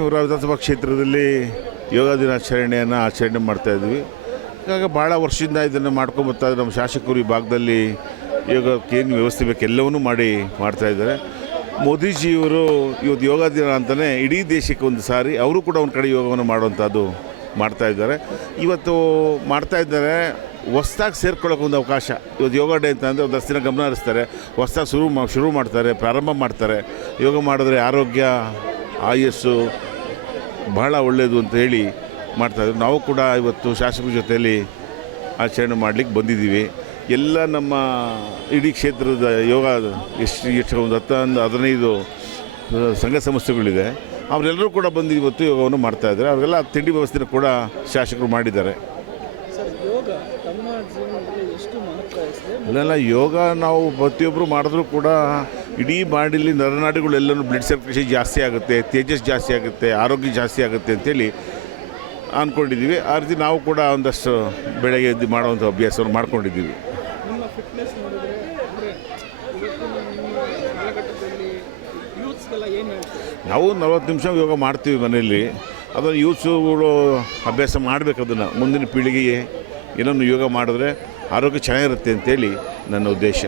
ವಿಧಾನಸಭಾ ಕ್ಷೇತ್ರದಲ್ಲಿ ಯೋಗ ದಿನಾಚರಣೆಯನ್ನು ಆಚರಣೆ ಮಾಡ್ತಾಯಿದ್ವಿ. ಇವಾಗ ಭಾಳ ವರ್ಷದಿಂದ ಇದನ್ನು ಮಾಡ್ಕೊಂಬರ್ತಾಯಿದ್ರು. ನಮ್ಮ ಶಾಸಕರು ಈ ಭಾಗದಲ್ಲಿ ಯೋಗಕ್ಕೆ ಏನು ವ್ಯವಸ್ಥೆ ಬೇಕು ಎಲ್ಲವನ್ನೂ ಮಾಡ್ತಾಯಿದ್ದಾರೆ. ಮೋದಿಜಿಯವರು ಇವತ್ತು ಯೋಗ ದಿನ ಅಂತಲೇ ಇಡೀ ದೇಶಕ್ಕೆ ಒಂದು ಸಾರಿ ಅವರು ಕೂಡ ಒಂದು ಕಡೆ ಯೋಗವನ್ನು ಮಾಡುವಂಥದ್ದು ಮಾಡ್ತಾಯಿದ್ದಾರೆ. ಇವತ್ತು ಮಾಡ್ತಾಯಿದ್ದಾರೆ. ಹೊಸ್ದಾಗಿ ಸೇರ್ಕೊಳ್ಳೋಕೆ ಒಂದು ಅವಕಾಶ. ಇವತ್ತು ಯೋಗ ಡೇ ಅಂತ ಅಂದರೆ ಒಂದು 10 ದಿನ ಗಮನ ಹರಿಸ್ತಾರೆ. ಹೊಸ್ದಾಗಿ ಶುರು ಮಾಡ್ತಾರೆ, ಪ್ರಾರಂಭ ಮಾಡ್ತಾರೆ. ಯೋಗ ಮಾಡಿದ್ರೆ ಆರೋಗ್ಯ ಆಯಸ್ಸು ಬಹಳ ಒಳ್ಳೆಯದು ಅಂತ ಹೇಳಿ ಮಾಡ್ತಾಯಿದ್ರು. ನಾವು ಕೂಡ ಇವತ್ತು ಶಾಸಕರ ಜೊತೆಯಲ್ಲಿ ಆಚರಣೆ ಮಾಡಲಿಕ್ಕೆ ಬಂದಿದ್ದೀವಿ. ಎಲ್ಲ ನಮ್ಮ ಇಡೀ ಕ್ಷೇತ್ರದ ಯೋಗ ಎಷ್ಟು ಒಂದು 10-15 ಸಂಘ ಸಂಸ್ಥೆಗಳಿದೆ. ಅವರೆಲ್ಲರೂ ಕೂಡ ಬಂದು ಇವತ್ತು ಯೋಗವನ್ನು ಮಾಡ್ತಾಯಿದ್ದಾರೆ. ಅವರೆಲ್ಲ ತಿಂಡಿ ವ್ಯವಸ್ಥೆನ ಕೂಡ ಶಾಸಕರು ಮಾಡಿದ್ದಾರೆ. ಅಲ್ಲೆಲ್ಲ ಯೋಗ ನಾವು ಪ್ರತಿಯೊಬ್ಬರು ಮಾಡಿದ್ರೂ ಕೂಡ ಇಡೀ ಬಾಡಿಲಿ ನರನಾಡಿಗಳೆಲ್ಲನೂ ಬ್ಲಡ್ ಸರ್ಕ್ಯುಲೇಷನ್ ಜಾಸ್ತಿ ಆಗುತ್ತೆ, ತೇಜಸ್ ಜಾಸ್ತಿ ಆಗುತ್ತೆ, ಆರೋಗ್ಯ ಜಾಸ್ತಿ ಆಗುತ್ತೆ ಅಂತೇಳಿ ಅಂದ್ಕೊಂಡಿದ್ದೀವಿ. ಆ ರೀತಿ ನಾವು ಕೂಡ ಒಂದಷ್ಟು ಬೆಳಗ್ಗೆ ಎದ್ದು ಮಾಡುವಂಥ ಅಭ್ಯಾಸವನ್ನು ಮಾಡ್ಕೊಂಡಿದ್ದೀವಿ. ನಾವು 40 ನಿಮಿಷ ಯೋಗ ಮಾಡ್ತೀವಿ ಮನೆಯಲ್ಲಿ. ಅದನ್ನು ಯೂತ್ಸುಗಳು ಅಭ್ಯಾಸ ಮಾಡಬೇಕು. ಅದನ್ನು ಮುಂದಿನ ಪೀಳಿಗೆಗೆ ಏನನ್ನು ಯೋಗ ಮಾಡಿದ್ರೆ ಆರೋಗ್ಯ ಚೆನ್ನಾಗಿರುತ್ತೆ ಅಂತೇಳಿ ನನ್ನ ಉದ್ದೇಶ.